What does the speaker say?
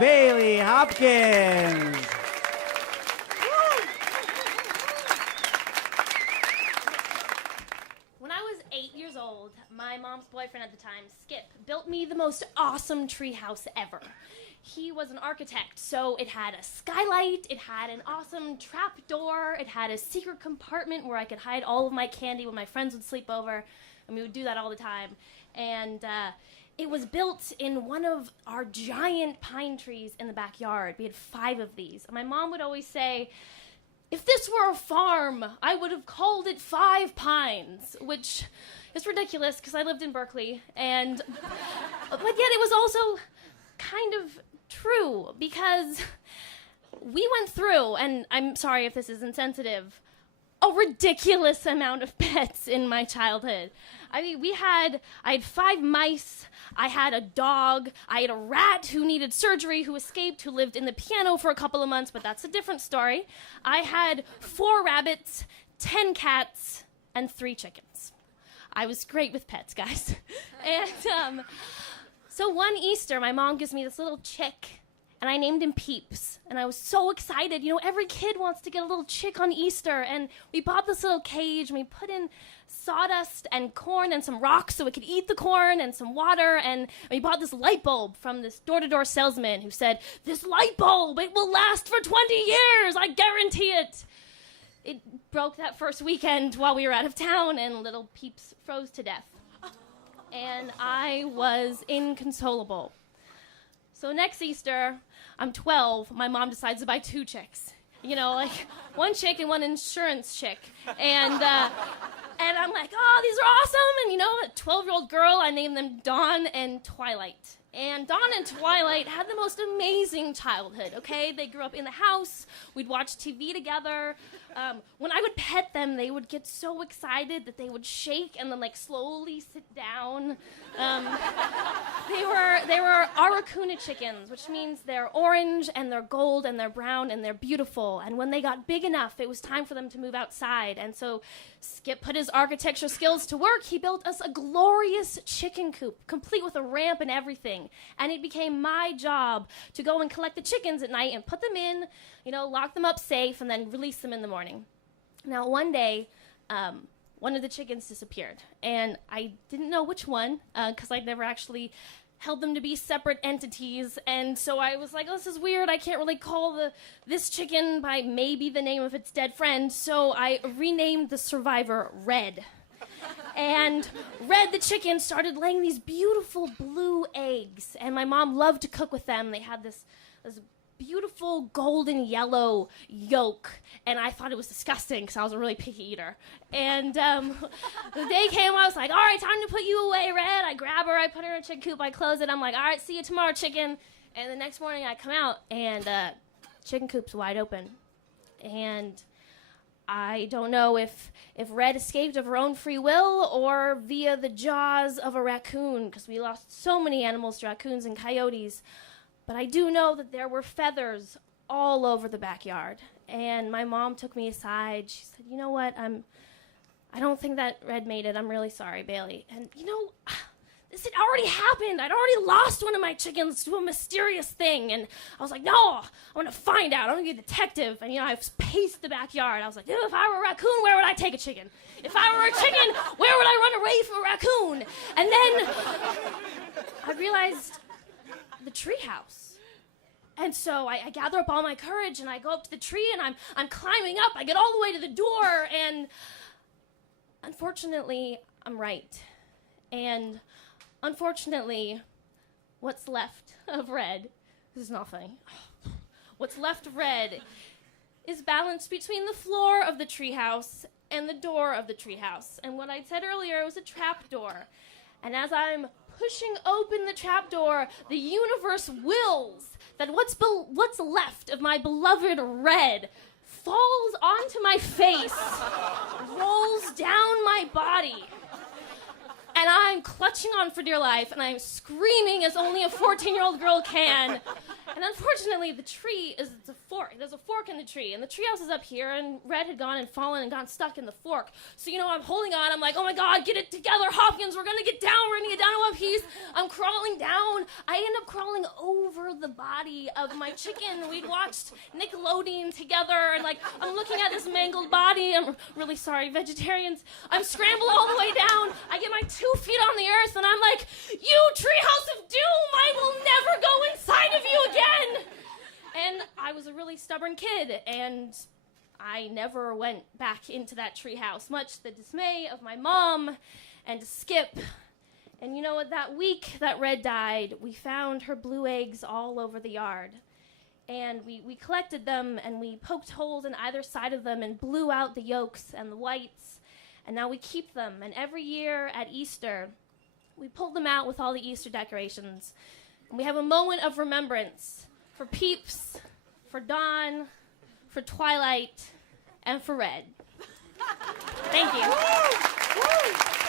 Baily Hopkins. When I was 8 years old, my mom's boyfriend at the time, Skip, built me the most awesome treehouse ever. He was an architect, so it had a skylight, it had an awesome trap door, it had a secret compartment where I could hide all of my candy when my friends would sleep over, and we would do that all the time. And it was built in one of our giant pine trees in the backyard. We had 5 of these. And my mom would always say, if this were a farm, I would have called it 5 Pines, which is ridiculous because I lived in Berkeley, but yet it was also kind of true because we went through, and I'm sorry if this is insensitive, a ridiculous amount of pets in my childhood. I mean, I had 5 mice, I had a dog, I had a rat who needed surgery, who escaped, who lived in the piano for a couple of months, but that's a different story. I had 4 rabbits, 10 cats, and 3 chickens. I was great with pets, guys. And so one Easter, my mom gives me this little chick, and I named him Peeps. And I was so excited. You know, every kid wants to get a little chick on Easter. And we bought this little cage, and we put in sawdust and corn and some rocks so it could eat the corn and some water. And we bought this light bulb from this door-to-door salesman who said, this light bulb, it will last for 20 years. I guarantee it. It broke that first weekend while we were out of town, and little Peeps froze to death. And I was inconsolable. So next Easter, I'm 12, my mom decides to buy 2 chicks. You know, like 1 chick and 1 insurance chick. And I'm like, oh, these are awesome. And you know, a 12-year-old girl, I named them Dawn and Twilight. And Dawn and Twilight had the most amazing childhood, okay? They grew up in the house. We'd watch TV together. When I would pet them, they would get so excited that they would shake and then, like, slowly sit down. They were Aracuna chickens, which means they're orange and they're gold and they're brown and they're beautiful. And when they got big enough, it was time for them to move outside. And so Skip put his architecture skills to work. He built us a glorious chicken coop, complete with a ramp and everything. And it became my job to go and collect the chickens at night and put them in, you know, lock them up safe, and then release them in the morning. Now, one day, one of the chickens disappeared, and I didn't know which one, because I'd never actually held them to be separate entities, and so I was like, oh, this is weird, I can't really call this chicken by maybe the name of its dead friend, so I renamed the survivor Red. And Red the chicken started laying these beautiful blue eggs, and my mom loved to cook with them. They had this beautiful golden yellow yolk, and I thought it was disgusting because I was a really picky eater. And the day came, I was like, all right, time to put you away, Red. I grab her, I put her in a chicken coop, I close it. I'm like, all right, see you tomorrow, chicken. And the next morning I come out, and chicken coop's wide open. And I don't know if Red escaped of her own free will or via the jaws of a raccoon, because we lost so many animals to raccoons and coyotes. But I do know that there were feathers all over the backyard. And my mom took me aside. She said, you know what, I don't think that Red made it. I'm really sorry, Baily. And you know, this had already happened. I'd already lost one of my chickens to a mysterious thing. And I was like, no, I want to find out. I'm going to be a detective. And, you know, I paced the backyard. I was like, if I were a raccoon, where would I take a chicken? If I were a chicken, where would I run away from a raccoon? And then I realized the treehouse. And so I gather up all my courage, and I go up to the tree, and I'm climbing up. I get all the way to the door, and unfortunately, I'm right. And unfortunately, what's left of Red, this is not funny, what's left of Red is balanced between the floor of the treehouse and the door of the treehouse. And what I said earlier was a trap door. And as I'm pushing open the trap door, the universe wills that what's left of my beloved Red falls onto my face, rolls down my body. And I'm clutching on for dear life, and I'm screaming as only a 14-year-old girl can. And unfortunately, the tree it's a fork. There's a fork in the tree, and the treehouse is up here, and Red had gone and fallen and gotten stuck in the fork. So, I'm holding on. I'm like, oh my God, get it together, Hopkins. We're gonna get down. We're gonna get down in one piece. I'm crawling down. I end up crawling over the body of my chicken. We'd watched Nickelodeon together, and I'm looking at this mangled body. I'm really sorry, vegetarians. I'm scrambled all the way down. I get my 2 feet on the earth, and I'm like, you treehouse of doom, I will never go inside of you again. And I was a really stubborn kid, and I never went back into that treehouse, much to the dismay of my mom and Skip. And you know what? That week that Red died, we found her blue eggs all over the yard. And we collected them, and we poked holes in either side of them and blew out the yolks and the whites. And now we keep them. And every year at Easter, we pull them out with all the Easter decorations. And we have a moment of remembrance for Peeps, for Dawn, for Twilight, and for Red. Thank you.